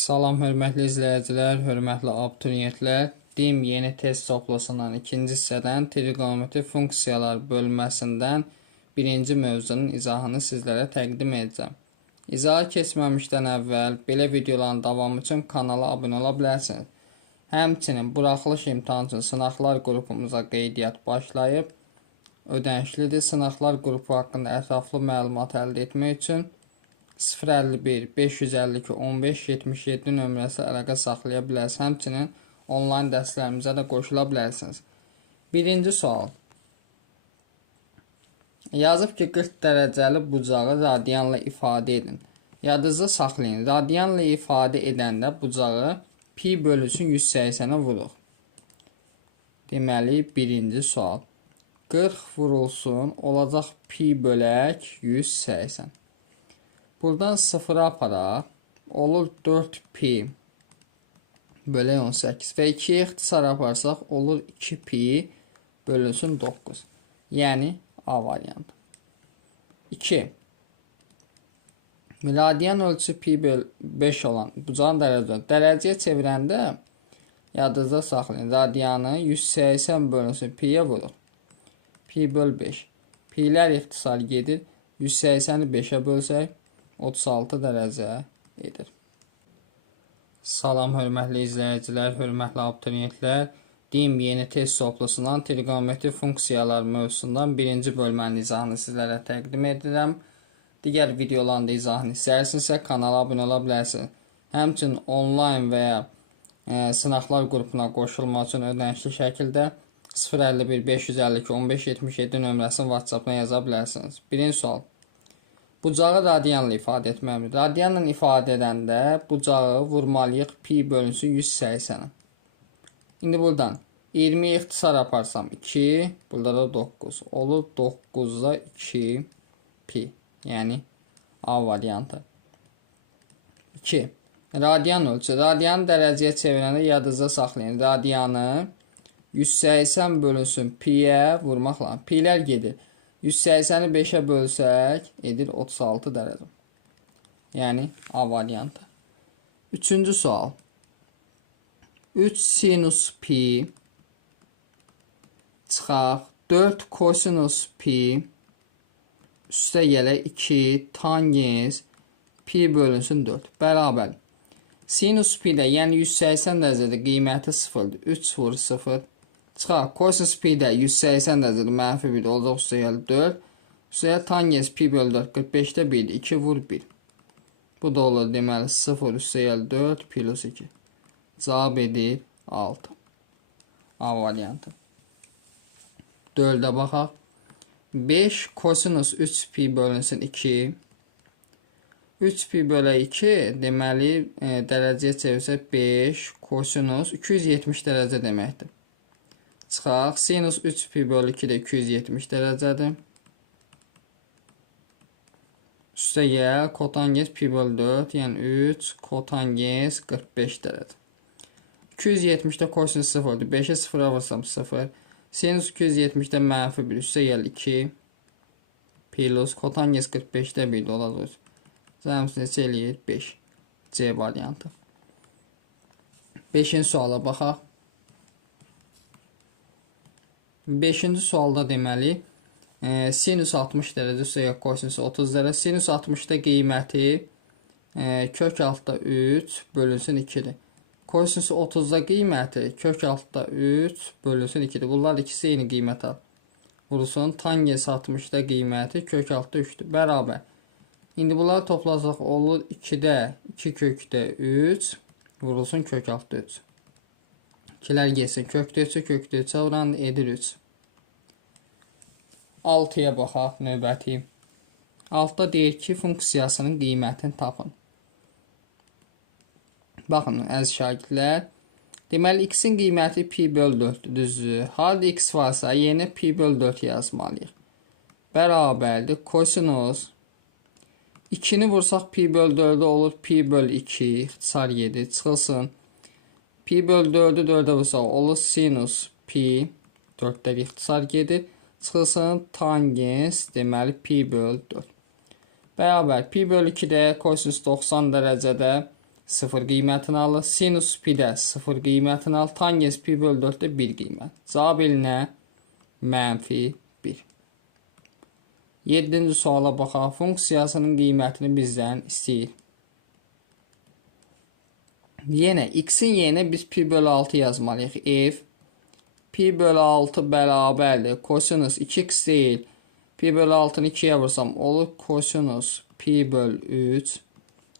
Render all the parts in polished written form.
Salam hörmətli izləyicilər, hörmətli abituriyentlər. DİM yeni test toplusundan ikinci hissədən trigonometri funksiyalar bölməsindən birinci mövzunun izahını sizlərə təqdim edəcəm. İzaha keçməmişdən əvvəl belə videoların davamı üçün kanala abunə ola bilərsiniz. Həmçinin buraxılış imtahanı üçün sınaqlar qrupumuza qeydiyyat başlayıb. Ödənişlidir. Sınaqlar qrupu haqqında ətraflı məlumat əldə etmək üçün 051 552 15 77 nömrəsi əlaqə saxlaya bilərsiniz. Həmçinin onlayn dərslərimizə də qoşula bilərsiniz. Birinci sual. Yazıb ki, 40 dərəcəli bucağı radianla ifadə edin. Yadınızda saxlayın. Radianla ifadə edəndə bucağı pi bölüsün 180-ə vuruq. Deməli, birinci sual. 40 vurulsun, olacaq pi bölək 180. Buradan 0'a aparaq, olur 4pi bölək 18 və 2'yə ixtisar aparsaq olur 2pi bölünsün 9. Yəni A variantı. 2. Radian ölçüsü pi böl 5 olan bucağın dərəcəyə çevirəndə yadınızda saxlayın. Radianı 180 bölünsün pi'yə vurur. Pi böl 5. Pi'lər ixtisar gedir. 180'i 5'ə bölsək 36 dərəcə edir. Salam hörmətli izləyicilər, hörmətli abituriyentlər. DİM yeni test toplusundan trigonometri funksiyalar mövzusundan birinci bölmənin izahını sizlərə təqdim edirəm. Digər videoların da izahını istəyirsinizsə kanala abunə ola bilərsiniz. Həmçinin onlayn və ya sınaqlar qrupuna qoşulmaq üçün ödənişli şəkildə 051 552 15 77 nömrəsini WhatsApp-dan yaza bilərsiniz. Birinci sual. Bucağı radianla ifadə etməliyik. Radianla ifadə edəndə bucağı vurmalıyıq pi bölünsün 180'ə. İndi buradan 20'ye ixtisar aparsam 2, burada da 9. Olur 9'da 2 pi. Yəni A variantı. 2. Radian ölçü. Radianı dərəcəyə çevirəndə yadınızda saxlayın. Radianı 180 bölünsün pi'yə vurmaqla. Pi'lər gedir. 180'i 5'ə bölsək edir 36 dərəcə. Yəni A variantı. Üçüncü sual. 3 sinus pi çıxaq 4 kosinus pi üstə gələk 2 tangens pi bölünsün 4 bərabər. Sinus pi də yəni 180 dərəcədə qiyməti 0'dır. 3 vur 0 çıxaq. Kosinus pi də 180 dərəcədə mənfi 1 olacaq. Üstə gəlir 4. Üstə gəlir tangens pi bölü 4 45'də 1'dir. 2 vur 1. Bu da olur deməli 0 üstə gəlir 4 plus 2. Cavab edir 6. A variantı. 4'ə baxaq. 5 kosinus 3 pi bölünsün 2. 3 pi bölü 2 deməli dərəcəyə çevirsək 5 kosinus 270 dərəcə deməkdir. Çıxaq. Sinus 3 pi bölü 2 də 270 dərəcədir. Üstə gəl. Kotangens pi bölü 4 yəni 3 kotangens 45 dərəcə. 270'də kosinus 0'dır. 5'ə 0'a vursam 0. Sinus 270'də mənfi 1. Üstə gəl 2 plus kotangens 45'də 1 olacaq. Cəmsi neçə eləyir? 5. C variantı. 5-ci suala baxaq. 5-ci sualda deməli sinus 60 dərəcə üstə gəl kosinus 30 dərəcə. Sinus 60'da qiyməti kök altda 3 bölünsün 2'dir. Kosinus 30'da qiyməti kök altda 3 bölünsün 2'dir. Bunlar ikisi eyni qiymət al. Vurulsun tangens 60'da qiyməti kök altda 3'dür. Bərabər. İndi bunları toplasaq olur 2'də 2 kökdə 3 vurulsun kök altda 3. 2'lər gelsin. Kökdə 3'ü kökdə 3'ə vuran edir 3. 6'ya baxaq növbəti. 6'da deyir ki, funksiyasının qiymətini tapın. Baxın, əziz şagirdlər. Deməli, x-in qiyməti pi böl 4'dür, düzdür. Harada x varsa, yeni pi böl 4 yazmalıyıq. Bərabərdir. Kosinus 2'ni vursaq pi böl 4'də olur pi böl 2. İxtisar gedir. Çıxılsın. Pi böl 4'ü 4'ə vursaq olur sinus pi 4'də ixtisar gedir. Çıxılsın tangens deməli pi böl 4. Bərabər pi böl 2'də kosinus 90 dərəcədə 0 qiymətini alır. Sinus pi də 0 qiymətini alır. Tangens pi bölü 4 də 1 qiymət. Cavab elinə -1. 7-ci suala baxaq. Funksiyasının qiymətini bizdən istəyir. Yenə x-in yerinə biz pi bölü 6 yazmalıyıq. F pi bölü 6 bərabərdir. Kosinus 2x deyil. Pi bölü 6-nı 2-yə vursam olur. Kosinus pi bölü 3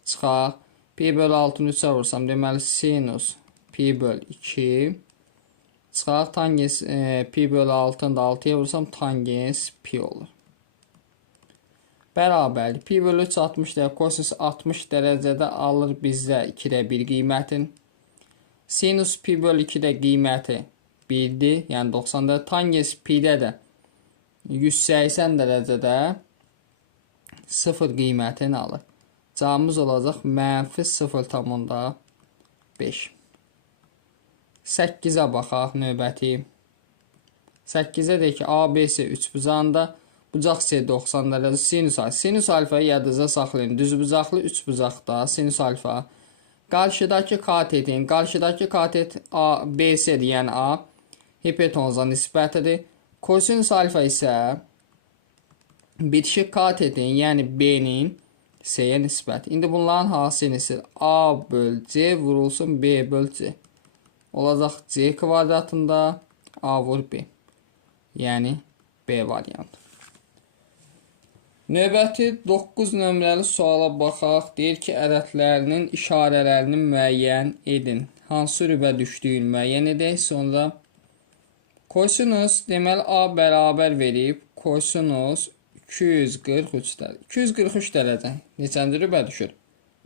çıxaq. Pi bölü 6-nı 3-ə vursam deməli sinus pi bölü 2 çıxaq. Tangens pi bölü 6-nı da 6-ya vursam tangens pi olur. Bərabərdir. Pi bölü 3 60 dərəcə. Kosinus 60 dərəcədə alır bizdə 2-də 1 qiymətin. Sinus pi bölü 2-də qiyməti 1-dir. Yəni 90 dərəcə. Tangens pi-də də 180 dərəcədə 0 qiymətini alır. Cavabımız olacaq -0,5. 8-ə baxaq növbəti. 8-ə deyək ki, ABC 3bucağında, bucaq C 90 dərəcə, sinus alfa. Sinus alfayı yadınızda saxlayın. Düzbucaqlı 3bucaqda sinus alfa. Qarşıdakı katet BC-dir, yəni A. Hipotenuza nisbətidir. Kosinus alfa isə bitişik katetin, yəni B-nin C-yə nisbəti. İndi bunların hasilisi A böl C vurulsun B böl C. Olacaq C kvadratında A vur B. Yəni B variantı. Növbəti 9 nömrəli suala baxaq. Deyir ki, ədədlərinin işarələrini müəyyən edin. Hansı rübə düşdüyünü müəyyən edək. Sonra kosinus deməli A bərabər verib. Kosinus 243 dərəcə. 243 dərəcə. Neçənci rübə düşür?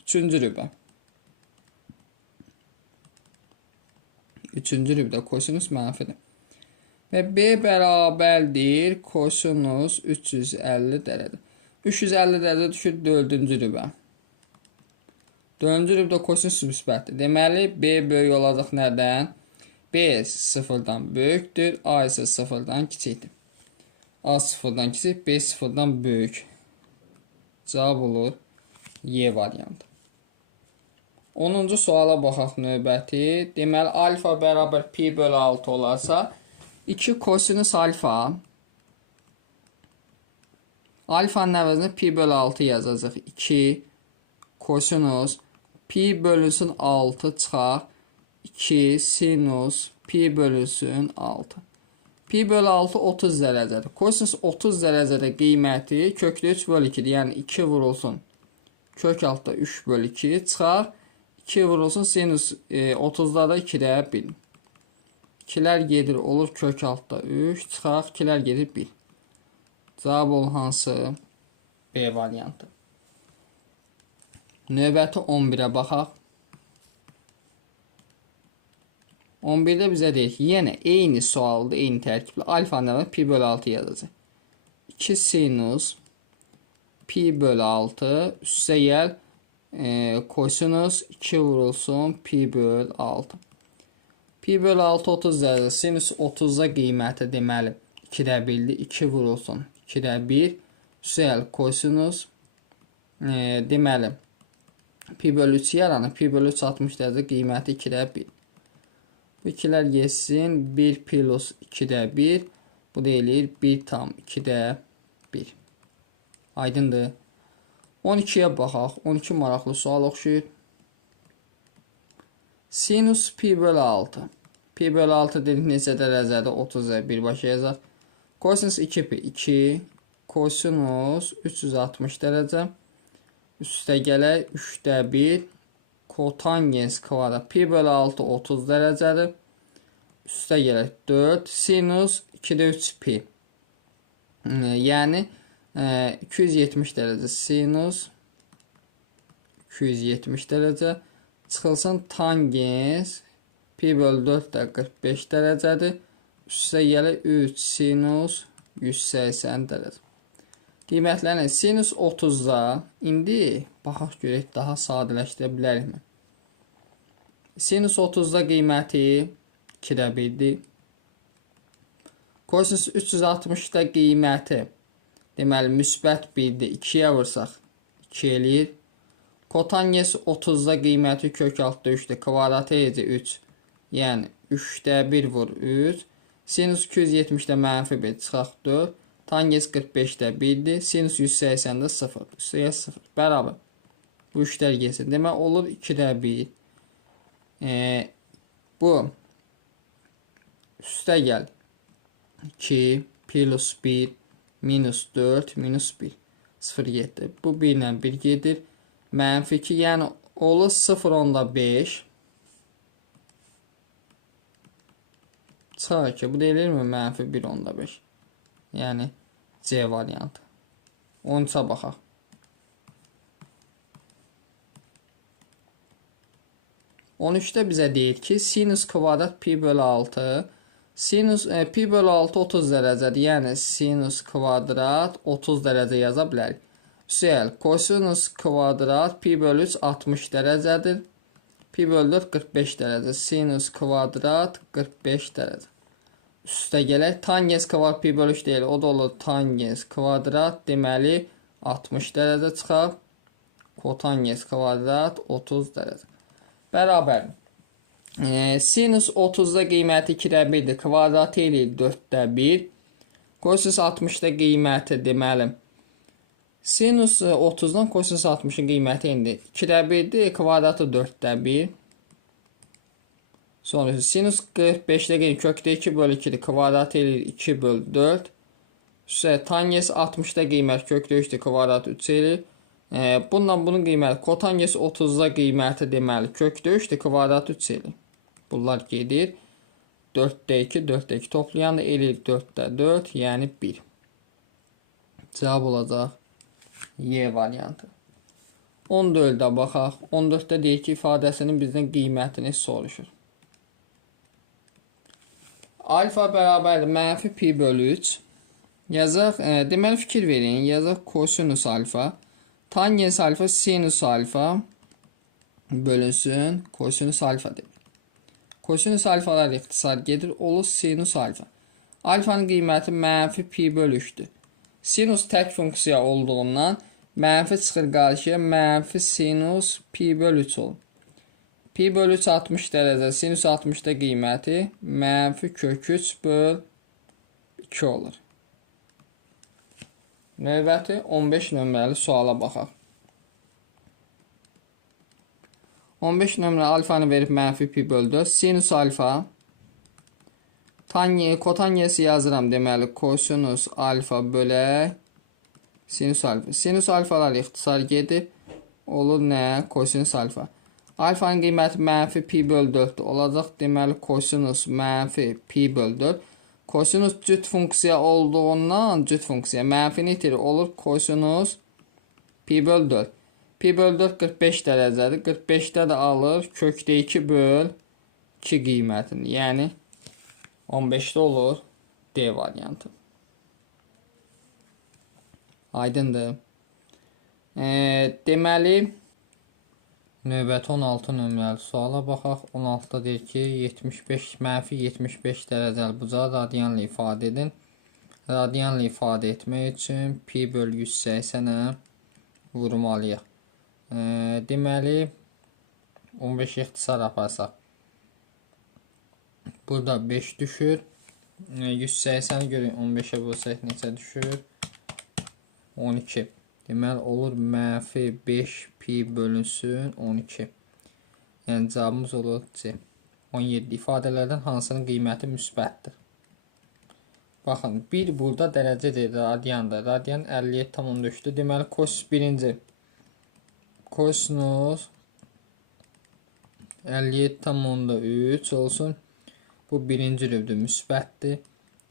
3-cü rübə. 3-cü rübdə kosinus mənfidir. Və B bərabərdir kosinus 350 dərəcə. 350 dərəcə düşür 4-cü rübə. 4-cü rübdə kosinus müsbətdir. Deməli, B böyük olacaq nədən? B 0-dan böyükdür, A isə 0-dan kiçikdir. A 0-dan kiçik, B 0-dan böyük. Cavab olur Y variantı. 10-cu suala baxaq növbəti. Deməli, alfa bərabər pi bölü 6 olarsa, 2 kosinus alfa. Alfanın əvəzinə pi bölü 6 yazacaq. 2 kosinus pi bölünsün 6 çıxaq. 2 sinus pi bölünsün 6. Pi bölü 6 30 dərəcədir. Kosinus 30 dərəcədə qiyməti kökdə 3 bölü 2-dir. Yəni 2 vurulsun. Kök altda 3 bölü 2 çıxar. 2 vurulsun sinus 30'da da 2'də 1. 2'lər gedir olur kök altda 3 çıxar. 2'lər gedir 1. Cavab ol hansı? B variantı. Növbəti 11'ə baxaq. 11'də bizə deyir ki, yenə eyni sualdır, eyni tərkibli. Alfanın əvvəl pi bölü 6 yazacaq. 2 sinus pi bölü 6 üstə gəl kosinus 2 vurulsun pi bölü 6. Pi bölü 6 30 dərəcə. Sinus 30'da qiyməti deməli 2'də 1'dir. 2 vurulsun 2'də 1. Üstə gəl kosinus deməli pi bölü 3 yaranır. Pi bölü 3 60 dərəcə qiyməti 2'də 1. Bu 2'lər geçsin. 1 plus 2'də 1. Bu deyilir 1 tam 2'də 1. Aydındır. 12'yə baxaq. 12 maraqlı sual oxşuyur. Sinus pi bölü 6. Pi bölü 6 dedik neçə dərəcədə? 30'a birbaşa yazaq. Kosinus 2 pi 2. Kosinus 360 dərəcə. Üstə gələk 3'də 1. Kotangens kvadrat pi bölü 6 30 dərəcədir. Üstə gələk 4. Sinus 2'də 3 pi. Yəni 270 dərəcə. Sinus 270 dərəcə. Çıxılsın tangens pi bölü 4 də 45 dərəcədir. Üstə gələk 3 sinus 180 dərəcə. Qiymətlərin sinus 30'da indi baxaq görək daha sadələşdirə bilərikmi? Sinus 30'da qiyməti 2'də 1'dir. Kosinus 360'da qiyməti deməli müsbət 1'dir. 2'yə vursaq 2 eləyir. Kotangesi 30'da qiyməti kök altda 3'də kvadrat eləcək 3. Yəni 3'də 1 vur 3. Sinus 270'də mənfi 1 çıxaq 4. Tangens 45'də 1'dir. Sinus 180'də 0. Üstəyə 0. Bərabər. Bu üçlər gəlsin. Demək olur 2'də 1. Bu üstə gəl. 2 plus 1 minus 4 minus 1. 0 getdi. Bu 1 ilə 1 gedir. Mənfi 2 yəni olur 0.5. Çıxar ki bu deyilirmi mənfi 1.5. Yəni C variantı. 13'ə baxaq. 13'də bizə deyir ki sinus kvadrat pi bölü 6. Sinus pi bölü 6 30 dərəcədir. Yəni sinus kvadrat 30 dərəcə yaza bilərik. Üstəgəl kosinus kvadrat pi bölü 3 60 dərəcədir. Pi bölü 4 45 dərəcə. Sinus kvadrat 45 dərəcə. Üstə gələk tangens kvadrat pi bölü 3 deyil. O da olur tangens kvadrat deməli 60 dərəcə çıxar. Kotangens kvadrat 30 dərəcə. Bərabər. Sinus 30'da qiyməti 2'də 1'dir. Kvadrat eləyir 4'də 1. Kosinus 60'da qiyməti deməli. Sinus 30'dan kosinus 60'ın qiyməti indi 2'də 1'dir. Kvadratı 4'də 1. Sonra sinus 45'də qiyməti kökdə 2 bölü 2'dir. Kvadrat eləyir 2 bölü 4. Tangens 60'da qiyməti kökdə 3'dir. Kvadrat 3 eləyir. Bunun qiyməti kotangesi 30'da qiyməti deməli kökdə 3'dir. Kvadrat 3 eləyir. Bunlar gedir. 4'də 2, 4'də 2 toplayanda eləyir 4'də 4, yəni 1. Cavab olacaq Y variantı. 14'də baxaq. 14'də deyir ki ifadəsinin bizdən qiymətini soruşur. Alfa bərabərdir mənfi pi bölü 3. Yazaq, deməli fikir verin. Yazaq kosinus alfa. Tangens alfa sinus alfa bölünsün kosinus alfa dedik. Kosinus alfalar ixtisar gedir. Olur sinus alfa. Alfanın qiyməti mənfi pi bölü 3'dür. Sinus tək funksiya olduğundan mənfi çıxır qarşıya mənfi sinus pi bölü 3 olur. Pi bölü 3 60 dərəcə. Sinus 60'da qiyməti mənfi kök 3 böl 2 olur. Növbəti 15 nömrəli suala baxaq. 15 nömrə alfanı verib mənfi pi bölü 4. Sinus alfa. Kotangesi yazıram deməli kosinus alfa bölək sinus alfa. Sinus alfalar ixtisar gedib. Olur nə? Kosinus alfa. Alfanın qiyməti mənfi pi bölü 4 olacaq. Deməli kosinus mənfi pi bölü 4. Kosinus cüt funksiya olduğundan cüt funksiya mənfini itirir. Olur kosinus pi bölü 4. Pi bölü 4 45 dərəcədir. 45'də də alır kökdə 2 böl 2 qiymətini. Yəni 15'də olur D variantı. Aydındır. Deməli növbəti 16 nömrəli suala baxaq. 16'da deyir ki 75 mənfi 75 dərəcəli bucağı radianla ifadə edin. Radianla ifadə etmək üçün pi bölü 180'ə vurmalıyıq. Deməli 15 ixtisar aparsaq. Burada 5 düşür. 180'i görün 15'ə bölsək neçə düşür? 12. Deməli olur mənfi 5 pi bölünsün 12. Yəni cavabımız olur C. 17 ifadələrdən hansının qiyməti müsbətdir? Baxın 1 burada dərəcədir, radiandır. Radian 57,3'dür. Deməli kosinus birinci. Kosinus 57,3 olsun. Bu birinci rübdür, müsbətdir.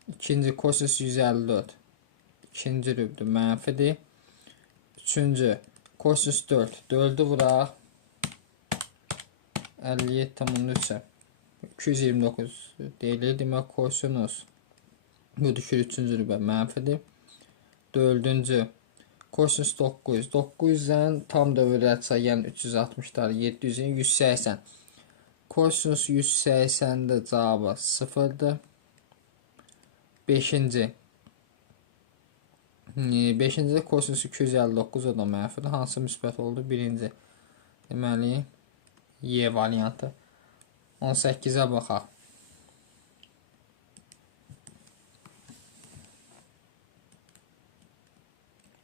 İkinci kosinus 154. İkinci rübdür, mənfidir. Üçüncü kosinus 4. 4'ü vuraq. 57,3'ə 229 deyilir. Demək kosinus bu düşür 3-cü rübə mənfidir. Dördüncü kosinus 9. 9'dan tam dövrət sayən 360'lar 700'ün 180. Kosinus 180'də cavabı 0'dır. 5'inci. 5'inci kosinus 259 o da mənfidir. Hansı müsbət oldu? Birinci. Deməli, Y variantı. 18-ə baxaq.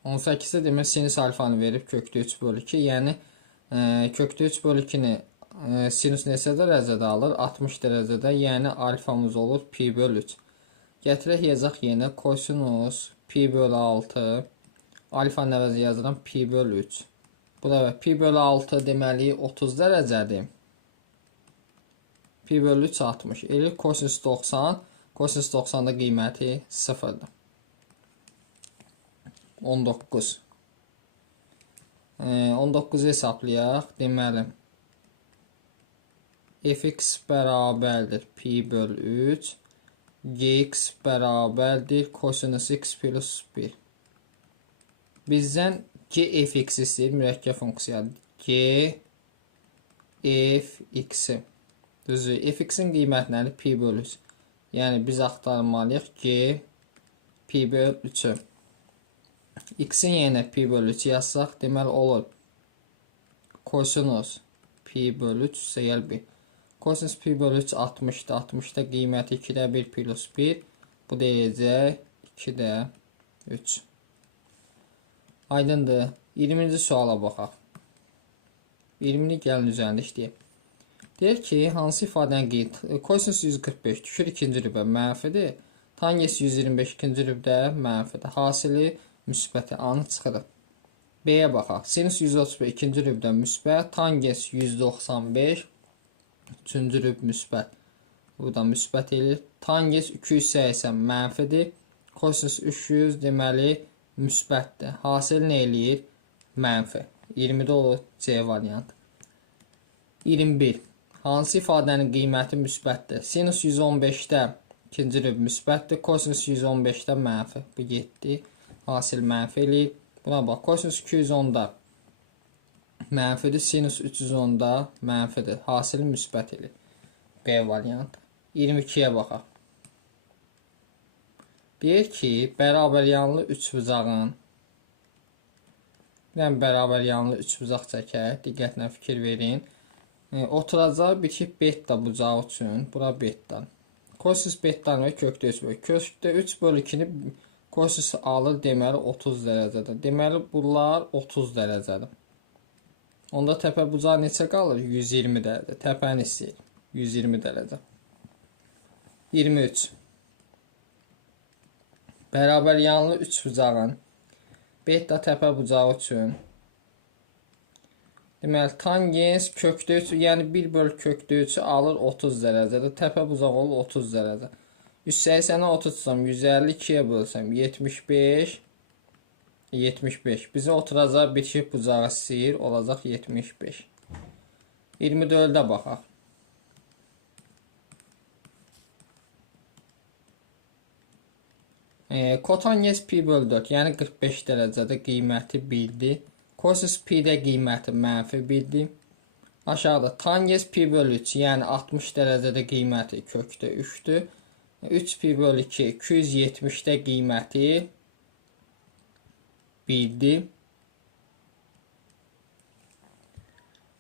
18-də demək sinus alfanı verib kökdə 3 bölü 2. Yəni kökdə 3 bölü 2-ni sinus neçə dərəcədə alır? 60 dərəcədə. Yəni alfamız olur pi bölü 3. Gətirək yazaq yenə kosinus pi bölü 6. Alfanın əvəzi yazıram pi bölü 3. Bu da pi bölü 6 deməli 30 dərəcədir. Pi bölü 3 60. Elə kosinus 90. Kosinus 90-da qiyməti 0-dır. 19. 19-u hesablayaq. Deməli, fx bərabərdir pi bölü 3. Gx bərabərdir kosinus x plus 1. Bizdən gfx istəyir, mürəkkəb funksiyadır. Gfx-i. Düzdür, fx-in qiyməti nədir? Pi bölü 3. Yəni, biz axtarmalıyıq g pi bölü 3-ü. X-in yenə pi bölü 3 yazsaq, deməli olur kosinus pi bölü 3 isə gəl 1. Kosinus pi bölü 3 60-da. 60-da qiyməti 2-də 1 plus 1. Bu deyəcək 2-də 3. Aydındır. 20-ci suala baxaq. 20-ni gəlin üzərində işləyək. Deyir ki, hansı ifadənin qeyd? Kosinus 145 düşür ikinci rübə mənfidir. Tangens 125 ikinci rübdə mənfidir. Hasili müsbəti anı çıxırıq. B-yə baxaq. Sinus 135 ikinci rübdə müsbət. Tangens 195 üçüncü rüb müsbət. Burada müsbət edir. Tangens 280 mənfidir. Kosinus 300 deməli müsbətdir. Hasil nə eləyir? Mənfi. 20-də olur C variantı. 21. Hansı ifadənin qiyməti müsbətdir? Sinus 115-də ikinci rüb müsbətdir. Kosinus 115-də mənfi. Bu 7. Hasil mənfi eləyir. Buna bax. Kosinus 210-da mənfidir. Sinus 310-da mənfidir. Hasil müsbət eləyir. B variantı. 22-yə baxaq. Deyir ki, bərabər yanlı üçbucağın bərabər yanlı üçbucaq çəkək. Diqqətlə fikir verin. Oturacağı bitib beta bucağı üçün. Bura beta. Kosinus beta və kökdə 3 bölü. Kökdə 3 bölü 2-ni kosinus alır deməli 30 dərəcədə. Deməli bunlar 30 dərəcədir. Onda təpə bucağı neçə qalır? 120 dərəcə. Təpəni istəyir. 120 dərəcə. 23. Bərabər yanlı üçbucağın beta təpə bucağı üçün deməli tangens kökdə 3, yəni 1 bölü kökdə 3-ü alır 30 dərəcədə. Təpə bucağı olur 30 dərəcə. 180-ə 30 tutsam, 152-yə bölsəm 75. Bizi oturacaq bitişik bucağı istəyir, olacaq 75. 24-də baxaq. Kotangens pi bölü 4, yəni 45 dərəcədə qiyməti bildi. Kosinus pi-də qiyməti mənfi bildi. Aşağıda tangens pi bölü 3, yəni 60 dərəcədə qiyməti kökdə 3-dür. 3 pi bölü 2, 270-də qiyməti bildi.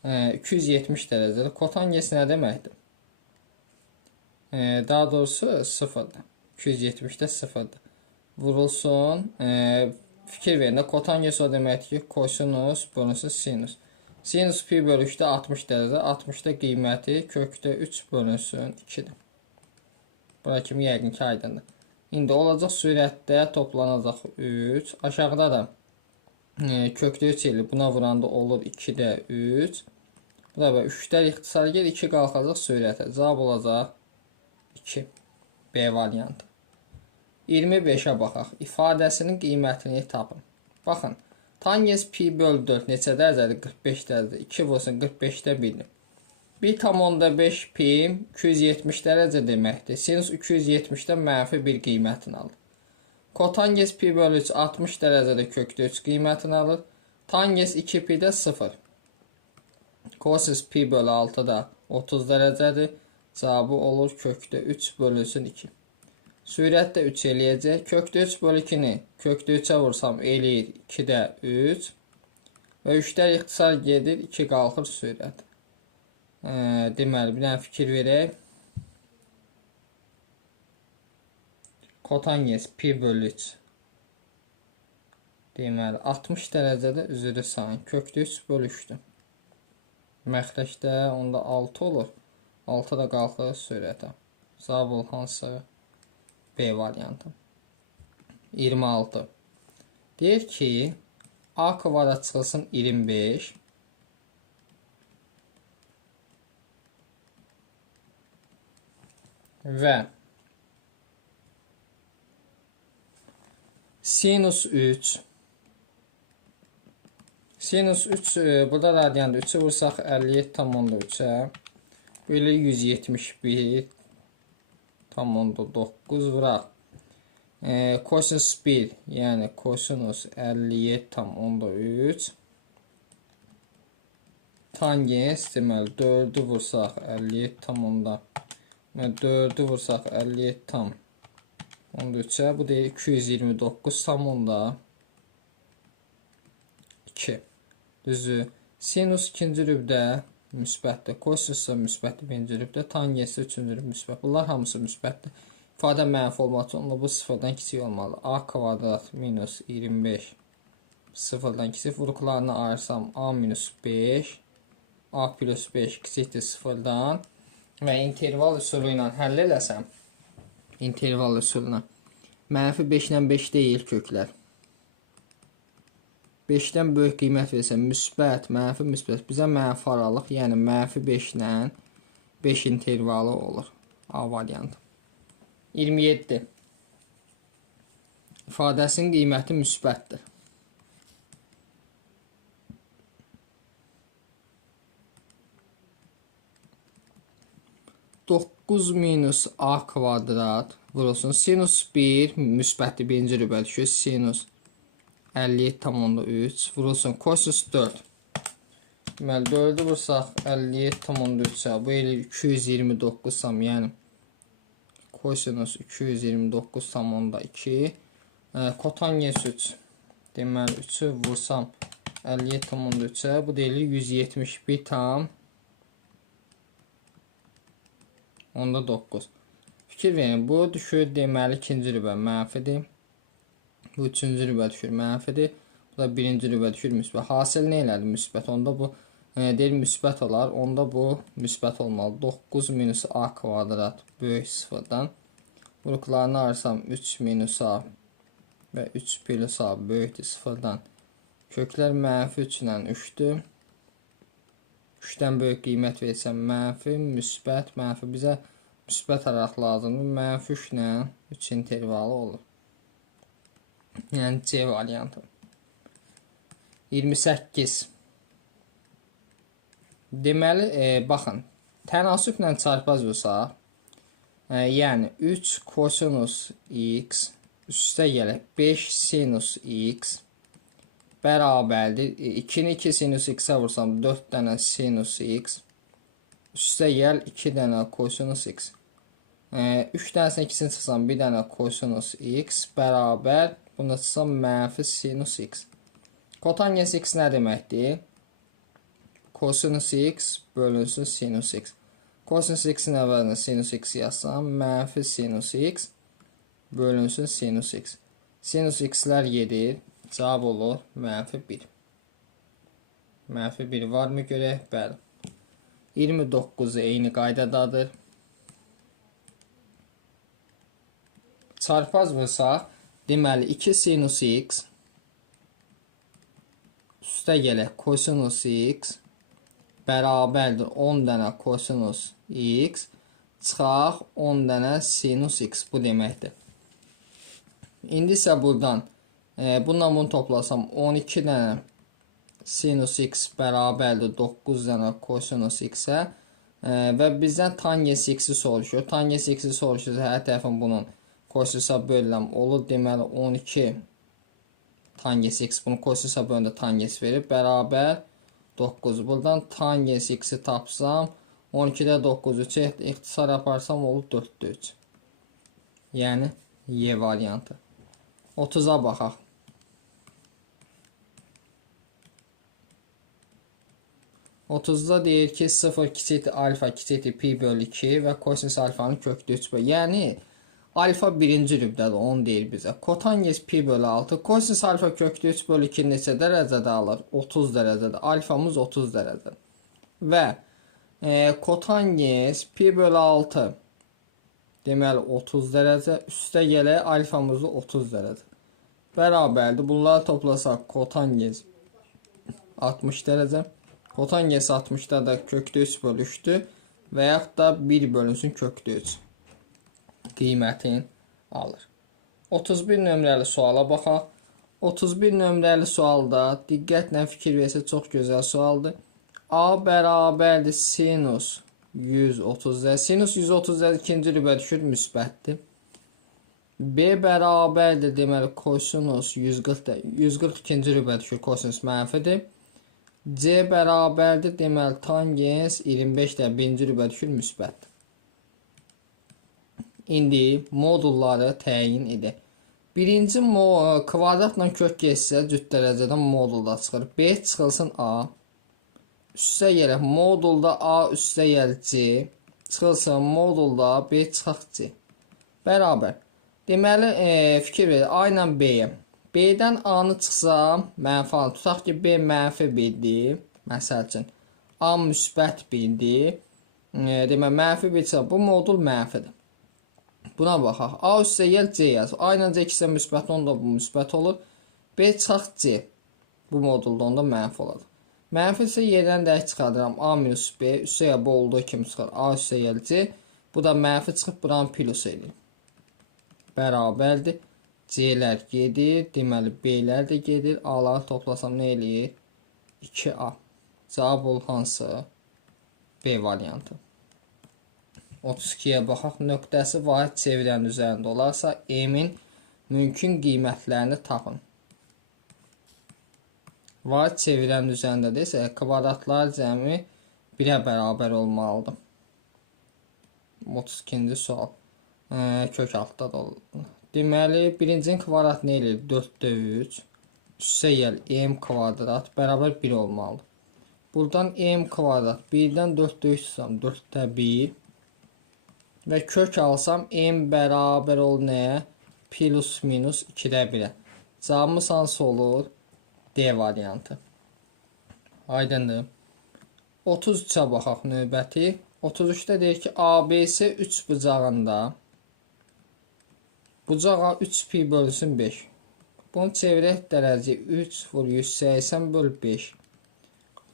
270 dərəcədə. Kotangens nə deməkdir? Daha doğrusu 0-dır. 270-də 0-dır. Vurulsun. Fikir verin də kotangens o deməkdir ki, kosinus bölünsün sinus. Sinus pi bölü 3-də 60 dərəcə. 60-da qiyməti kökdə 3 bölünsün 2-dir. Bura kimi yəqin ki aydındır. İndi olacaq sürətdə toplanacaq 3. Aşağıda da kökdə 3 ilə buna vuranda olur 2-də 3. Bu da 3-lər ixtisar gəlir, 2 qalxacaq sürətə. Cavab olacaq 2. B variantı. 25-ə baxaq. İfadəsinin qiymətini tapın. Baxın. Tangens pi bölü 4 neçə dərəcədir? 45 dərəcə. 2 vursun 45-də 1. 1,5 pi 270 dərəcə deməkdir. Sinus 270-də mənfi 1 qiymətini alır. Kotangens pi bölü 3 60 dərəcədə kökdə 3 qiymətini alır. Tangens 2 pi-də 0. Kosinus pi bölü 6-da 30 dərəcədir. Cavabı olur kökdə 3 bölünsün 2. Sürətdə 3 eləyəcək. Kökdə 3 bölü 2-ni kökdə 3-ə vursam eləyir 2-də 3. Və 3-lər ixtisar gedir, 2 qalxır sürət. Deməli, bir dənə fikir verək. Kotanges pi bölü 3. Deməli, 60 dərəcədə üzrü sayın. Kökdə 3 bölü 3-dür. Məxrəcdə onda 6 olur. 6 da qalxır sürətə. Cavab ol hansı? B variantı. 26. Deyir ki, A kvadrat çıxılsın 25. Və sinus 3. Sinus 3, burada radiyandır. 3'ü vursaq 57,3'ə. Böyle 171 tam onda 9 vuraq. Kosinus 1, yəni kosinus 57 tam onda 3. Tangens deməli 4'ü vursaq 57 tam onda 4'ü vursaq 57 tam onda 3'ə. Bu deyil 229 tam onda 2. Düzü. Sinus ikinci rübdə müsbətdir. Kosinus da müsbətdir birinci rübdə. Tangens də üçüncü rübdə müsbət. Bunlar hamısı müsbətdir. İfadə mənfi olmaq üçün bu sıfırdan kiçik olmalı. A kvadrat minus 25 sıfırdan kiçik. Vuruqlarını ayırsam A minus 5 A plus 5 kiçikdir sıfırdan və interval üsulu ilə həll eləsəm, interval üsuluna mənfi 5 ilə 5 deyil köklər. 5-dən böyük qiymət versəm müsbət, mənfi müsbət. Bizə mənfi aralıq, yəni mənfi 5 ilə 5 intervalı olur. A variantı. 27. İfadəsinin qiyməti müsbətdir. Dokuz minus A kvadrat vurulsun. Sinus 1 müsbətdir. Birinci rübə düşür. Sinus 57,3 vurulsun. Kosinus 4. Deməli 4'ü vursaq 57,3'ə. Bu elə 229 sam, yəni kosinus 229,2. Kotangens 3. Deməli 3'ü vursam 57,3'ə. Bu deyil 171 tam onda 9. Fikir verin, bu düşür deməli ikinci rübə mənfidir. Bu üçüncü rübə düşür mənfidir. Bu da birinci rübə düşür müsbət. Hasil nə elədi müsbət? Onda bu deyil müsbət olar. Onda bu müsbət olmalı. 9 minus A kvadrat böyük sıfırdan. Vuruqlarını ayırsam 3 minus A və 3 plus A böyükdür sıfırdan. Köklər mənfi 3 ilə 3'dür. 3'dən böyük qiymət versəm mənfi, müsbət, mənfi. Bizə müsbət araq lazımdır. Mənfi 3 ilə 3 intervalı olur. Yəni C variantı. 28. Deməli, baxın, tənasüblə çarpaz olsaq, yəni 3 kosinus x üstə gələk 5 sinus x bərabərdir. 2'ni 2 sinus x-ə vursam 4 dənə sinus x üstə gəl 2 dənə kosinus x. 3 dənəsini 2'sini çıxsam 1 dənə kosinus x bərabər bunda çıxsam mənfi sinus x. Kotangens x nə deməkdir? Kosinus x bölünsün sinus x. Kosinus x-in əvvəlinə sinus x yazsam mənfi sinus x bölünsün sinus x. Sinus x-lər gedir. Cavab olur mənfi 1. Mənfi 1 varmı görək? Bəli. 29 eyni qaydadadır. Çarpaz vursaq, deməli 2 sinus x üstə gələk kosinus x bərabərdir 10 dənə kosinus x çıxaq 10 dənə sinus x. Bu deməkdir. İndi isə buradan bununla bunu toplasam 12 dənə sinus x bərabərdir 9 dənə kosinus x-ə və bizdən tangens x-i soruşur. Tangens x-i soruşursa hər tərəfin bunun kosinusa bölüləm olur. Deməli 12 tangens x bunu kosinusa bölündə tangens verir. Bərabər 9. Buradan tangens x-i tapsam 12'də 9 3'e ixtisar yaparsam olur 4'də 3. Yəni Y variantı. 30'a baxaq. 30-da deyir ki 0 kiçikdir alfa kiçikdir pi bölü 2 və kosinus alfanın kökdə 3 bölü. Yəni alfa birinci rübdədir, onu deyir bizə. Kotangens pi bölü 6. Kosinus alfa kökdə 3 bölü 2 neçə dərəcədə alır? 30 dərəcədə. Alfamız 30 dərəcədə. Və kotangens pi bölü 6 deməli 30 dərəcə. Üstə gələk alfamız 30 dərəcə. Bərabərdir. Bunları toplasaq kotangens 60 dərəcə. Kotangens 60-da da kökdə 3 bölü 3-dür və yaxud da 1 bölünsün kökdə 3 qiymətin alır. 31 nömrəli suala baxaq. 31 nömrəli sualda diqqətlə fikir versə çox gözəl sualdır. A bərabərdir sinus 130. Sinus 130 ikinci rübə düşür, müsbətdir. B bərabərdir deməli kosinus 140 ikinci rübə düşür, kosinus mənfidir. C bərabərdir deməli tangens 25 də birinci rübə düşür, müsbət. İndi modulları təyin edək. Birinci kvadratla kök geçsə cüt dərəcədən modulda çıxır. B çıxılsın A. Üstə gələk modulda A üstə gəl C. Çıxılsın modulda B çıxaq C. Bərabər. Deməli fikir verir A ilə B-yə. B-dən A-nı çıxsa mənfi alın. Tutaq ki B mənfi 1-dir. Məsəl üçün A müsbət 1-dir. Deməli mənfi 1 çıxsa bu modul mənfidir. Buna baxaq. A üstə gəl C yaz. A ilə C ikisi müsbət, onda bu müsbət olur. B çıxaq C. Bu modulda onda mənfi olacaq. Mənfi isə yerdən dəyək çıxardıram. A minus B üstə gəl bu olduğu kimi çıxar. A üstə gəl C. Bu da mənfi çıxıb buranı plus edir. Bərabərdir. C-lər gedir. Deməli B-lər də gedir. A-ları toplasam nə eləyir? 2A. Cavab ol hansı? B variantı. 32-yə baxaq. Nöqtəsi vahid çevirən üzərində olarsa M-in mümkün qiymətlərini tapın. Vahid çevirən üzərində desə kvadratlar cəmi 1-ə bərabər olmalıdır. 32-ci sual. Kök altda da olur. Deməli, birincinin kvadrat nə eləyir? 4-də 3. Üstə gəl M kvadrat bərabər 1 olmalıdır. Buradan M kvadrat 1-dən 4-də 3 tutsam 4-də 1. Və kök alsam M bərabər ol nəyə? Plus minus 2-də 1-ə. Cavabımız hansı olur? D variantı. Aydındır. 33-ə baxaq növbəti. 33-də deyir ki, ABC 3 bucağında. Bucağa 3 pi bölünsün 5. Bunu çevirək dərəcə 3 vur 180 böl 5.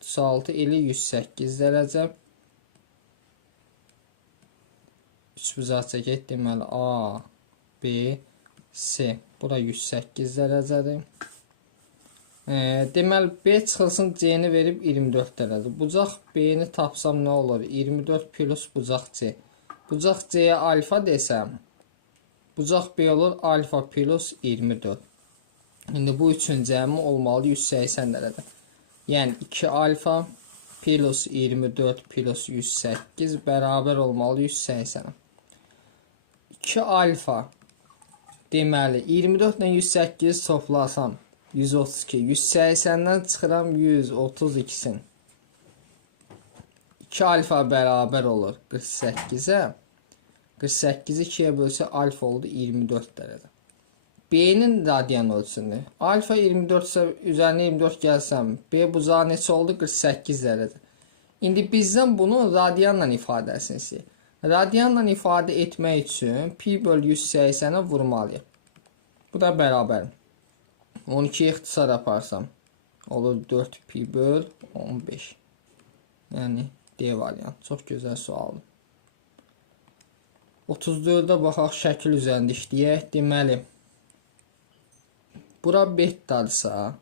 36 ili 108 dərəcə. 3 bucaq çəkək. Deməli A, B, C. Bura 108 dərəcədir. Deməli B çıxılsın C-ni verib 24 dərəcə. Bucaq B-ni tapsam nə olur? 24 plus bucaq C. Bucaq C-yə alfa desəm, bucaq B olur alfa plus 24. İndi bu üçün cəmi olmalı 180 dərəcə. Yəni 2 alfa plus 24 plus 108 bərabər olmalı 180. 2 alfa deməli 24 ilə 108 toplasam 132. 180-dən çıxıram 132-sin. 2 alfa bərabər olur 48-ə. 48-i 2-yə bölsə alfa oldu 24 dərəcə. B-nin radian ölçüsündür. Alfa 24 isə üzərinə 24 gəlsəm, B bucağı neçə oldu? 48 dərəcə. İndi bizdən bunu radianla ifadəsini istəyir. Radianla ifadə etmək üçün pi böl 180-ə vurmalıyıq. Bu da bərabər. 12 ixtisar aparsam olur 4 pi böl 15. Yəni D variant. Çox gözəl sualdır. 34-də baxaq, şəkil üzərində işləyək. Deməli, bura betadırsa,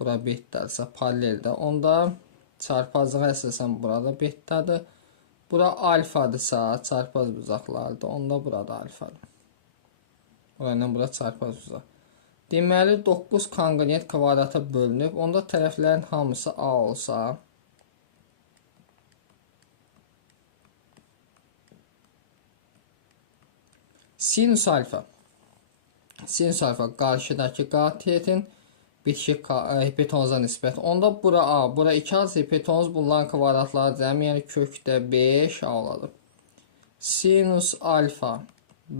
paraleldə, onda çarpazlığa əsasən burada betadır. Bura alfadırsa, çarpaz bucaqlardır, onda burada alfadır. Bura ilə bura çarpaz bucaq. Deməli, 9 kongruent kvadrata bölünüb, onda tərəflərin hamısı A olsa, sinus alfa qarşıdakı qatiyyətin bitişik hipotenuza nisbət. Onda bura A, bura 2A hipotenuz bunların kvadratları cəmi, yəni kökdə 5 A olacaq. Sinus alfa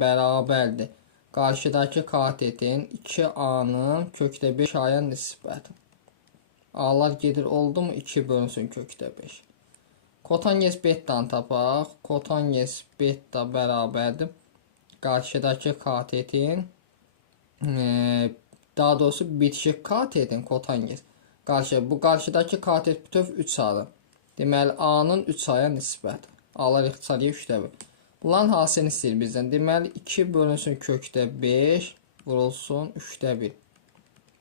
bərabərdir qarşıdakı katetin 2A-nın kökdə 5 A-ya nisbəti. A'lar gedir oldu mu 2 bölünsün kökdə 5. Kotanges bettanı tapaq. Kotanges betta bərabərdir qarşıdakı katetin daha doğrusu bitişik katetin kotanges. Bu qarşıdakı katet bütöv 3 A-dır. Deməli A-nın 3 A-ya nisbəti. A'lar ixtisarıya 3'də 1. Bunların hasilini istəyir bizdən. Deməli 2 bölünsün kökdə 5 vurulsun 3'də 1.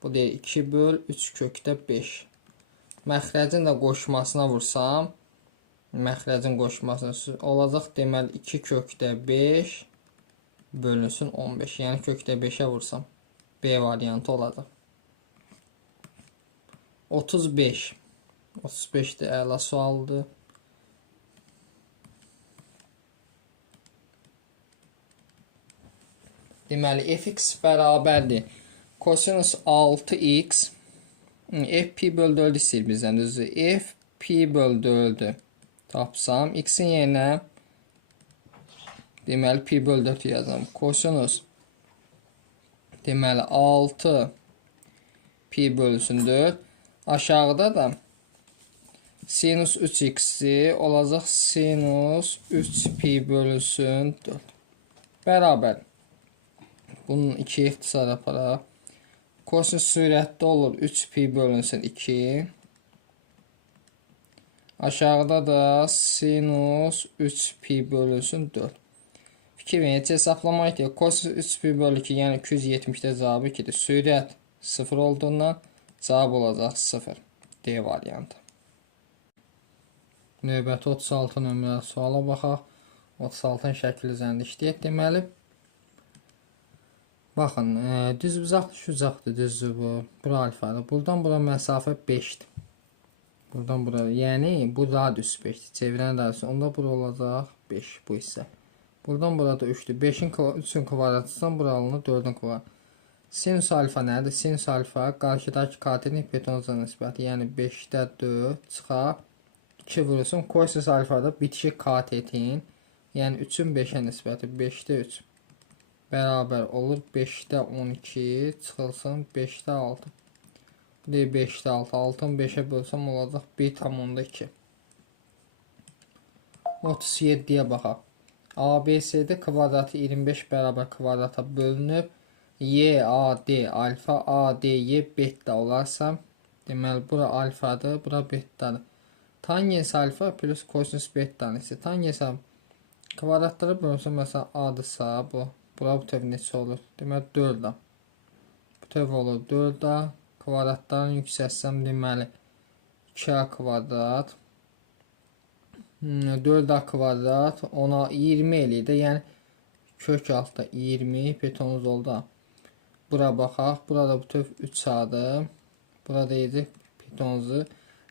Bu deyil 2 böl 3 kökdə 5. Məxrəcin də qoşmasına vursam, məxrəcin qoşmasına olacaq. Deməli 2 kökdə 5 bölünsün 15. Yəni kökdə 5'ə vursam B variantı olacaq. 35. 35 də əla sualdır. Deməli fx bərabərdir kosinus 6x f pi bölü 4 istəyir bizdən düzdür. F pi bölü 4'ü tapsam x'in yerinə deməli pi bölü 4 yazam. Kosinus deməli 6 pi bölüsün 4. Aşağıda da sinus 3x'i olacaq sinus 3 pi bölüsün 4. Bərabər. Bunun 2 ixtisar aparaq. Kosinus sürətdə olur 3 pi bölünsün 2. Aşağıda da sinus 3 pi bölünsün 4. Fikir verin, heç hesaplamaq deyil. Kosinus 3 pi bölü 2, yəni 270'də cavabı 2'dir. Sürət 0 olduğundan cavab olacaq 0. D variantı. Növbəti 36 nömrəli suala baxaq. 36'ın şəkli üzərində işləyək. Deməli, baxın, düz bucaq düşücaqdır, düzdür bu. Bura alfadır. Buradan bura məsafə 5'dir. Buradan bura, yəni bu radius 5'dir. Çevirən radius. Onda bura olacaq 5 bu hissə. Buradan burada 3'dür. 5'in 3'ün kvadratından bura alınır 4'ün kvadratı. Sinus alfa nədir? Sinus alfa qarşıdakı katetin hipotenuza nisbəti. Yəni 5'də 4 çıxar 2 vurulsun. Kosinus alfa da bitişik katetin, yəni 3'ün 5'ə nisbəti. 5'də 3 bərabər olur 5'də 12 çıxılsın 5'də 6. Bu deyil 5'də 6. 6'ın 5'ə bölsəm olacaq 1,2. 37'yə baxaq. ABCD kvadratı 25 bərabər kvadrata bölünüb. YAD alfa ADY beta olarsa, deməli bura alfadır, bura betadır. Tangens alfa plus kosinus beta'nın isə tangens kvadratları bölünsün, məsələn A'dırsa bu. Bura bu töv neçə olur? Deməli 4A. Bu töv olur 4A. Kvadratların yüksətsəm deməli 2A kvadrat 4A kvadrat ona 20 eləyir. Yəni kök altda 20 hipotenuz oldu. Bura baxaq. Burada bu töv 3A'dır. Burada idi hipotenuzu.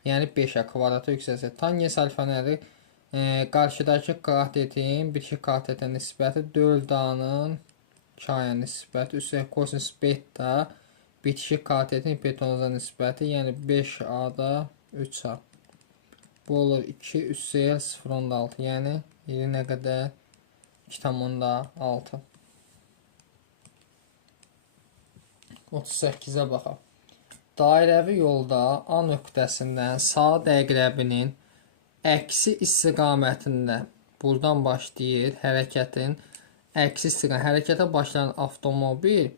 Yəni 5A kvadrata yüksəlsə. Tangens alfa nədir? Qarşıdakı katetin bitişik katetə nisbəti 4A'nın 2A'ya nisbəti. Üstə kosinus beta bitişik katetin hipotenuza nisbəti. Yəni 5A'da 3A. Bu olur 2 üstəyə 0,6. Yəni yeri nə qədər? 2,6. 38'ə baxaq. Dairəvi yolda A nöqtəsindən sağ əqrəbinin əksi istiqamətində buradan başlayır hərəkətin əksi istiqamətində hərəkətə başlayan avtomobil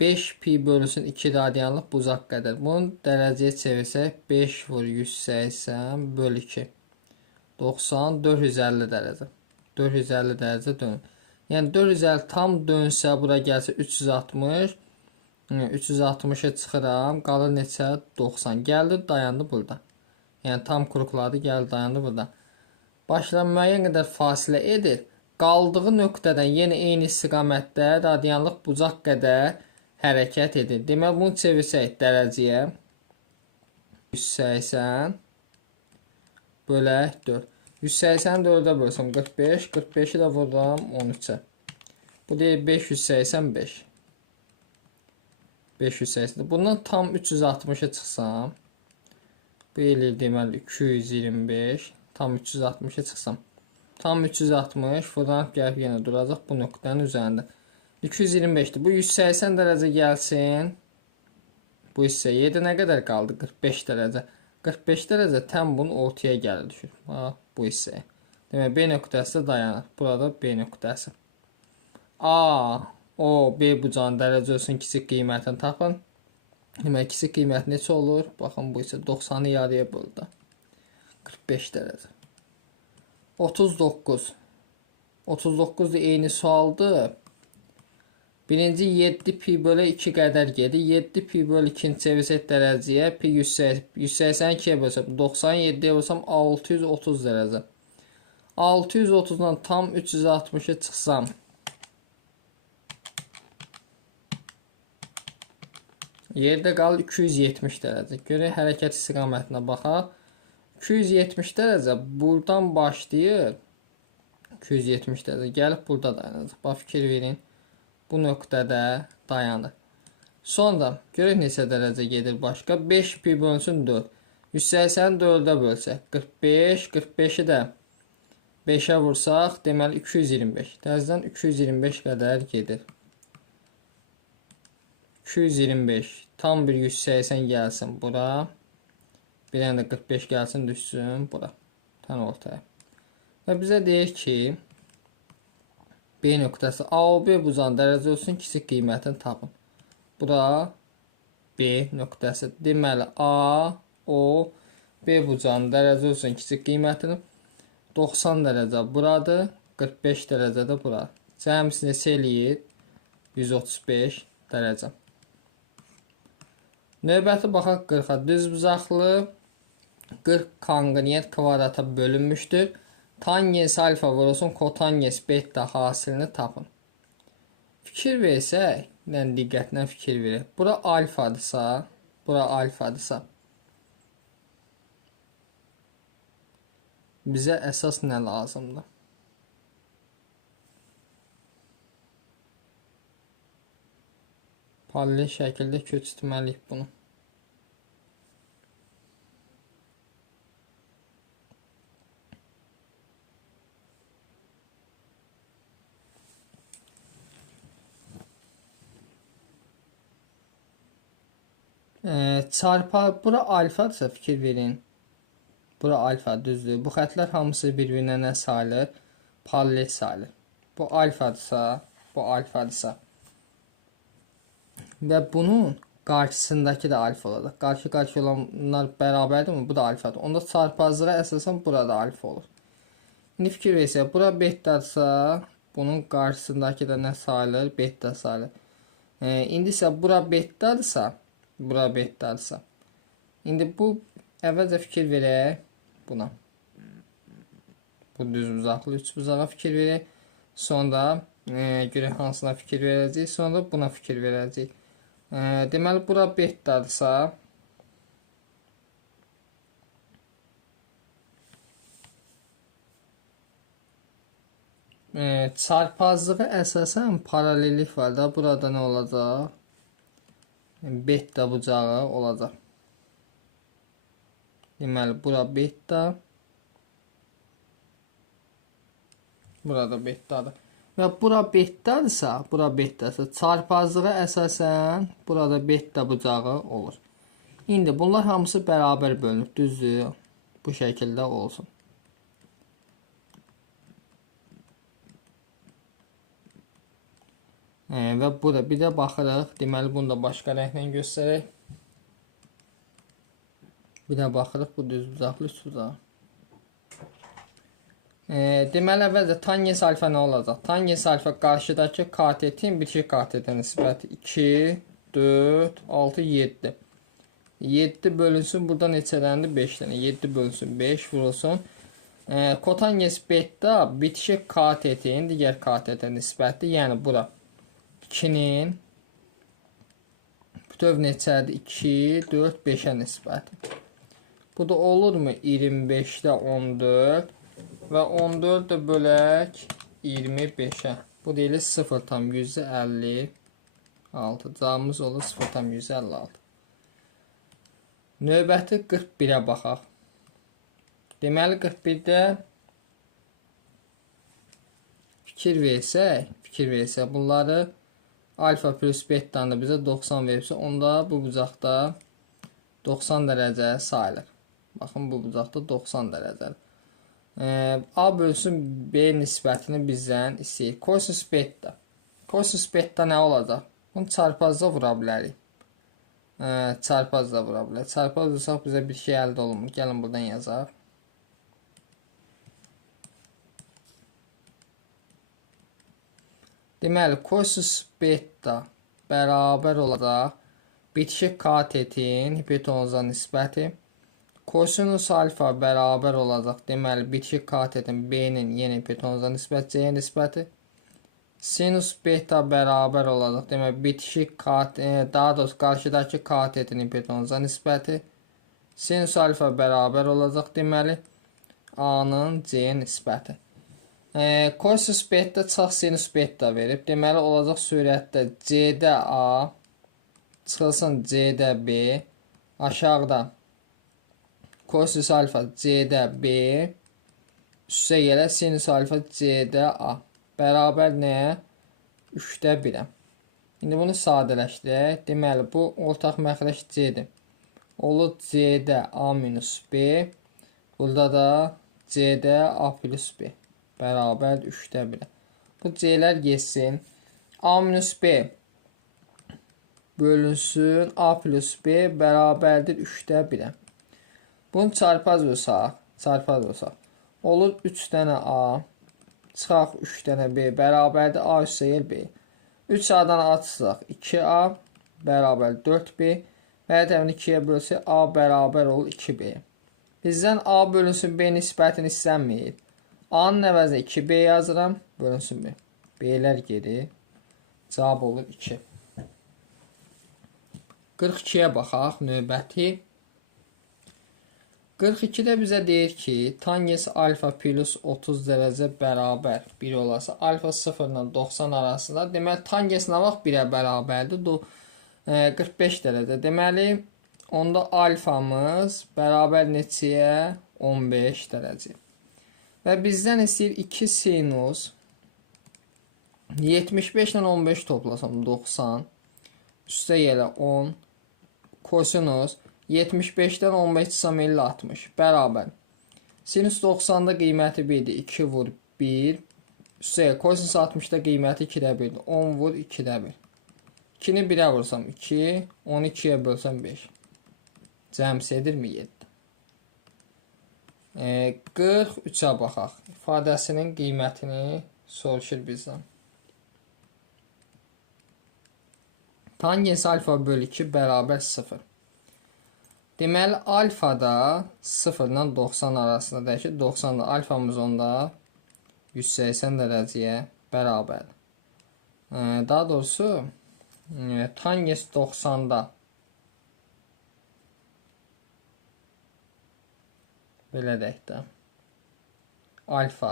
5 pi bölünsün 2 radianlıq bucaq qədər. Bunu dərəcəyə çevirsək 5 vur 180 bölü 2 90 450 dərəcə. 450 dərəcə dönür. Yəni 450 tam dönsə bura gəlsə 360 360'a çıxıram. Qalır neçə? 90. Gəldi, dayandı burada. Yəni tam kurukladı, gəldi, dayandı burada. Başdan müəyyən qədər fasilə edir. Qaldığı nöqtədən yenə eyni istiqamətdə radianlıq bucaq qədər hərəkət edir. Deməli bunu çevirsək dərəcəyə 180 bölək 4. 180 4'ə bölsəm 45. 45'i də vururam 13'ə. Bu deyil 585. 580. Bundan tam 360'a çıxsam, bu eləyir deməli 225. Tam 360'a çıxsam. Tam 360 buradan gəlib yenə duracaq bu nöqtənin üzərində. 225'dir. Bu 180 dərəcə gəlsin. Bu hissə 7 nə qədər qaldı? 45 dərəcə. 45 dərəcə tam bunun ortaya gəlir düşür. Bax bu hissəyə. Demək B nöqtəsi dayanır. Burada B nöqtəsi. A, O, B bucağının dərəcə ölçüsünün kiçik qiymətini tapın. Demək kiçik qiymət neçə olur? Baxın bu isə 90'ı yarıya böldü. 45 dərəcə. 39. 39 da eyni sualdır. Birinci 7 pi bölü 2 qədər gedir. 7 pi bölü 2'ni çevirsək dərəcəyə pi 182'ye bölsəm 97'ye bölsəm 630 dərəcə. 630'dan tam 360'a çıxsam. Yerdə qalır 270 dərəcə. Görək hərəkət istiqamətinə baxaq. 270 dərəcə buradan başlayır. 270 dərəcə gəlib burada dayanacaq. Bax fikir verin. Bu nöqtədə dayanır. Sonra görək neçə dərəcə gedir başqa. 5 pi bölünsün 4. 180'i 4'ə bölsək 45. 45'i də 5'ə vursaq deməli 225. Təzədən 225 qədər gedir. 225. Tam bir 180 gəlsin bura. Bir dənə də 45 gəlsin düşsün bura. Tən ortaya. Və bizə deyir ki B nöqtəsi A o B bucağının dərəcə ölçüsünün kiçik qiymətini tapın. Bura B nöqtəsi. Deməli A o B bucağının dərəcə ölçüsünün kiçik qiymətini 90 dərəcə buradır. 45 dərəcə də bura. Cəmisi neçə eləyir? 135 dərəcə. Növbəti baxaq 40'a. Düz bucaqlı 40 konqrent kvadrata bölünmüşdür. Tangens alfa vurulsun kotangens beta hasilini tapın. Fikir versək, diqqətlə fikir verir. Bura alfadırsa, bura alfadırsa bizə əsas nə lazımdır? Paralel şəkildə köçürtməliyik bunu. Çarpı bura alfadırsa fikir verin. Bura alfa düzdür. Bu xətlər hamısı bir-birinə nə sayılır? Paralel sayılır. Bu alfadırsa, bu alfadırsa və bunun qarşısındakı da alfa olacaq. Qarşı olanlar bərabərdirmi? Bu da alfadır. Onda çarpazlığa əsasən burada alfa olur. İndi fikir versək, bura betadırsa, bunun qarşısındakı da nə sayılır? Beta sayılır. İndi isə bura betadırsa, bura betadırsa. İndi bu əvvəlcə fikir verək buna. Bu düz bucaqlı 3 bucağa fikir verək. Sonra görək hansına fikir verəcəyik. Sonra buna fikir verəcəyik. Deməli bura betadırsa çarpazlığı əsasən paralellik var da. Burada nə olacaq? Beta bucağı olacaq. Deməli bura beta. Burada betadır. Və bura betadırsa, bura betadırsa çarpazlığa əsasən burada beta bucağı olur. İndi bunlar hamısı bərabər bölünür, düzdür? Bu şəkildə olsun. Və burada bir də baxırıq. Deməli bunu da başqa rənglə göstərək. Bir də baxırıq bu düz bucaqlı üç bucağı. Deməli əvvəlcə tangens alfa nə olacaq? Tangens alfa qarşıdakı katetin bitişik katetə nisbəti 2, 4, 6, 7. 7 bölünsün burada neçələndir? 5 dənə. 7 bölünsün 5 vurulsun. Kotangens beta bitişik katetin digər katetə nisbəti, yəni bura 2'nin bütöv neçədir? 2, 4, 5'ə nisbəti. Bu da olurmu? 25'də 14 və 14 də bölək 25'ə. Bu deyilir 0,50 6. Cavabımız olur 0,156. Növbəti 41-ə baxaq. Deməli 41-də fikir versək, bunları alfa plus bettanı bizə 90 verirsə, onda bu bucaqda 90 dərəcə sayılır. Baxın, bu bucaqda 90 dərəcədir. A bölsün B nisbətini bizdən istəyir. Kosinus beta. Kosinus beta nə olacaq? Bunu çarpazda vura bilərik. Çarpazda vura bilərik. Çarpaz vursaq bizə bir şey əldə olunmur. Gəlin buradan yazaq. Deməli, kosinus beta bərabər olacaq bitişik katetin hipotenuza nisbəti. Kosinus alfa bərabər olacaq. Deməli, bitişik katetin B-nin yeni hipotenuza nisbət C-yə nisbəti. Sinus beta bərabər olacaq. Deməli, bitişik daha doğrusu qarşıdakı katetin hipotenuza nisbəti. Sinus alfa bərabər olacaq. Deməli, A-nın C-yə nisbəti. Kosinus beta çıxaq sinus beta verib. Deməli, olacaq surətdə C-də A çıxılsın C-də B, aşağıda kosinus alfa C-də B, üstə gələ sinus alfa C-də A. Bərabər nəyə? 3-də 1-ə. İndi bunu sadələşdirək. Deməli, bu ortaq məxrəc C-dir. Olur C-də A minus B. Burada da C-də A plus B. Bərabər 3-də 1-ə. Bu C-lər geçsin. A minus B bölünsün A plus B bərabərdir 3-də 1-ə. Bunu çarpaz vursaq. Olur 3 dənə A, çıxaq 3 dənə B bərabərdir A üstə gəl B. 3 A'dan A çıxaq 2A bərabər 4B və tərəfini 2-yə bölsək A bərabər olur 2B. Bizdən A bölünsün B nisbətini istənməyir. A'nın əvəzinə 2B yazıram, bölünsün B. B'lər gedir. Cavab olur 2. 42-yə baxaq, növbəti. 42-də bizə deyir ki, tangens alfa plus 30 dərəcə bərabər 1 olasa, alfa 0 ilə 90 arasında, deməli, tangens nə vaxt 1-ə bərabərdir? 45 dərəcə. Deməli, onda alfamız bərabər neçəyə? 15 dərəcə. Və bizdən istəyir 2 sinus 75 ilə 15 toplasam 90, üstə gələ 10, kosinus 75-dən 15 çıxsam 50 60 bərabər. Sinus 90-da qiyməti 1-dir. 2 vur 1. Üstə kosinus 60-da qiyməti 2-də 1-dir. 10 vur 2-də 1. 2-ni 1-ə vursam 2. 10-u 2-yə bölsəm 5. Cəmsi edirmi 7? 43-ə baxaq. İfadəsinin qiymətini soruşur bizdən. Tangens alfa bölü 2 bərabər 0. Deməli, alfada 0 ilə 90 arasında deyək ki, 90-da alfamız onda 180 dərəcəyə bərabər. Daha doğrusu, tangens 90-da belə deyək də, alfa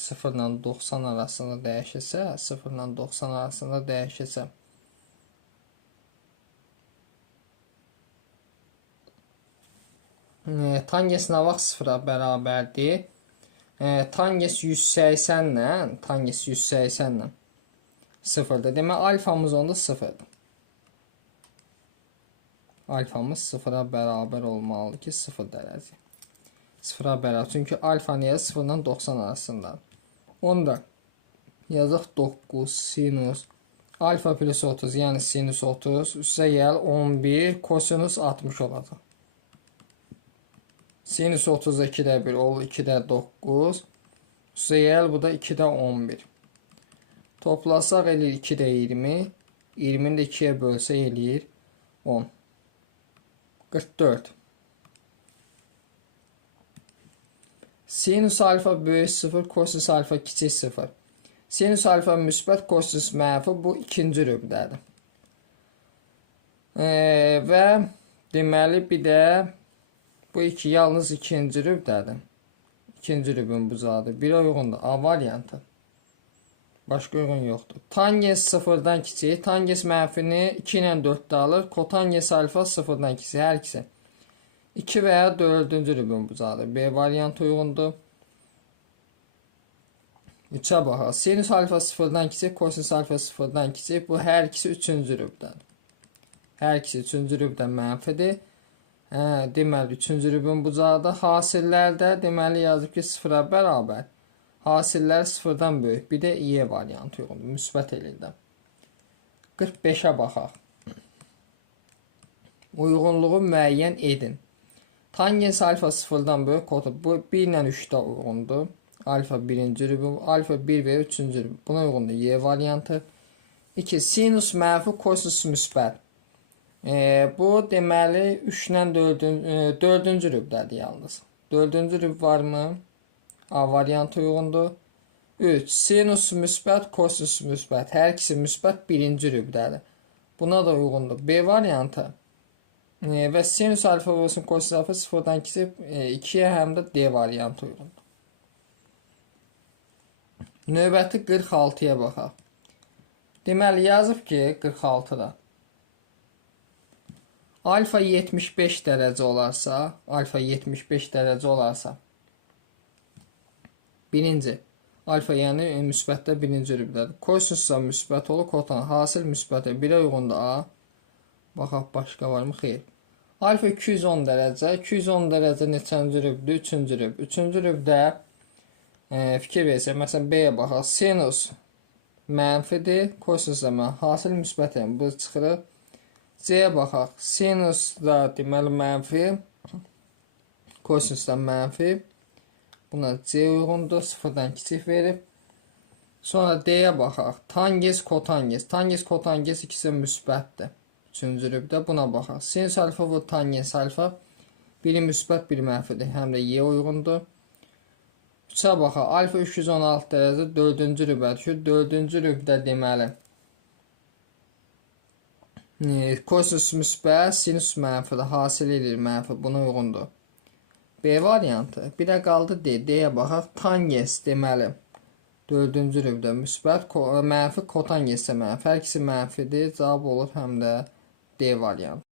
0 ilə 90 arasında dəyişirsə, 0 ilə 90 arasında dəyişirsə, tangens nə vaxt 0-a bərabərdir? Tangens 180 ilə 0-dır. Demək, alfamız onda 0-dır. Alfamız 0-a bərabər olmalıdır ki, 0 dərəcə. 0-a bərabər. Çünki alfa niyə 0 ilə 90 arasındadır. Onda yazaq 9 sinus alfa plus 30, yəni sinus 30, üstə gəl 11, kosinus 60 olacaq. Sinus 30'da 2'də 1 olur, 2'də 9. Üstə gəl, bu da 2'də 11. Toplasaq eləyir 2'də 20. 20'ni də 2'yə bölsə eləyir 10. 44. Sinus alfa böyük 0, kosinus alfa kiçik 0. Sinus alfa müsbət, kosinus mənfi, bu ikinci rübdədir. Və deməli bir də bu iki yalnız ikinci rübdədir. İkinci rübün bucağıdır. Bir uyğundur. A variantı. Başqa uyğun yoxdur. Tangens 0-dan kiçik. Tangens mənfini 2 ilə 4-də alır. Kotangens alfa 0-dan kiçik. Hər ikisi. 2 və ya 4-cü rübün bucağıdır. B variantı uyğundur. 3-ə baxaq. Sinüs alfa 0-dan kiçik, kosinüs alfa 0-dan kiçik. Bu hər ikisi 3-cü rübdədir. Hər ikisi 3-cü rübdən mənfidir. Deməli 3-cü rübün bucağıdır. Hasillərdə deməli yazıb ki 0-a bərabər. Hasillər 0-dan böyük. Bir də Y variantı uyğundur. Müsbət elində. 45-ə baxaq. Uyğunluğu müəyyən edin. Tangens alfa 0-dan böyük kodu. Bu 1 ilə 3-də uyğundur. Alfa 1-ci rübün, alfa 1 və 3-cü rübün. Buna uyğundur Y variantı. 2. Sinus mənfi, kosinus müsbət. Bu deməli 3 ilə 4-cü rübdədir yalnız. 4-cü rüb varmı? A variantı uyğundur. 3. Sinus müsbət, kosinus müsbət. Hər ikisi müsbət 1-ci rübdədir. Buna da uyğundur. B variantı. Və sinus alfa olsun, kosinus alfa 0-dan kiçik 2-yə həm də D variantı uyğundur. Növbəti 46-ya baxaq. Deməli yazıb ki 46-da alfa 75 dərəcə olarsa, birinci alfa yəni müsbətdə 1-ci rübdədir. Kosinusda müsbət olur, kotan hasil müsbətdir. 1-ə uyğundur A. Baxaq başqa varmı? Xeyr. Alfa 210 dərəcə. 210 dərəcə neçənci rübdür? 3-cü rüb. 3-cü rübdə fikir versək, məsələn B-yə baxaq. Sinus mənfidir, kosinus da mənfi. Hasil müsbətdir. Bu çıxırıq. C-yə baxaq. Sinus da deməli mənfi, kosinus da mənfi. Buna C uyğundur, 0-dan kiçik verib. Sonra D-yə baxaq. Tangens, kotangens. Tangens, kotangens ikisi müsbətdir. 3-cü rübdə buna baxaq. Sinus alfa və tangens alfa. Biri müsbət, biri mənfidir. Həm də Y uyğundur. 3-ə baxaq. Alfa 316 dərəcə 4-cü rübə düşür. 4-cü rübdə deməli kosinus müsbət, sinus mənfidir. Hasil edir mənfi. Buna uyğundur. B variantı. Bir də qaldı D. D-yə baxaq. Tangens deməli 4-cü rübdə müsbət, mənfi, kotangens də mənfi. Hər ikisi mənfidir. Cavab olur həm də D variantı.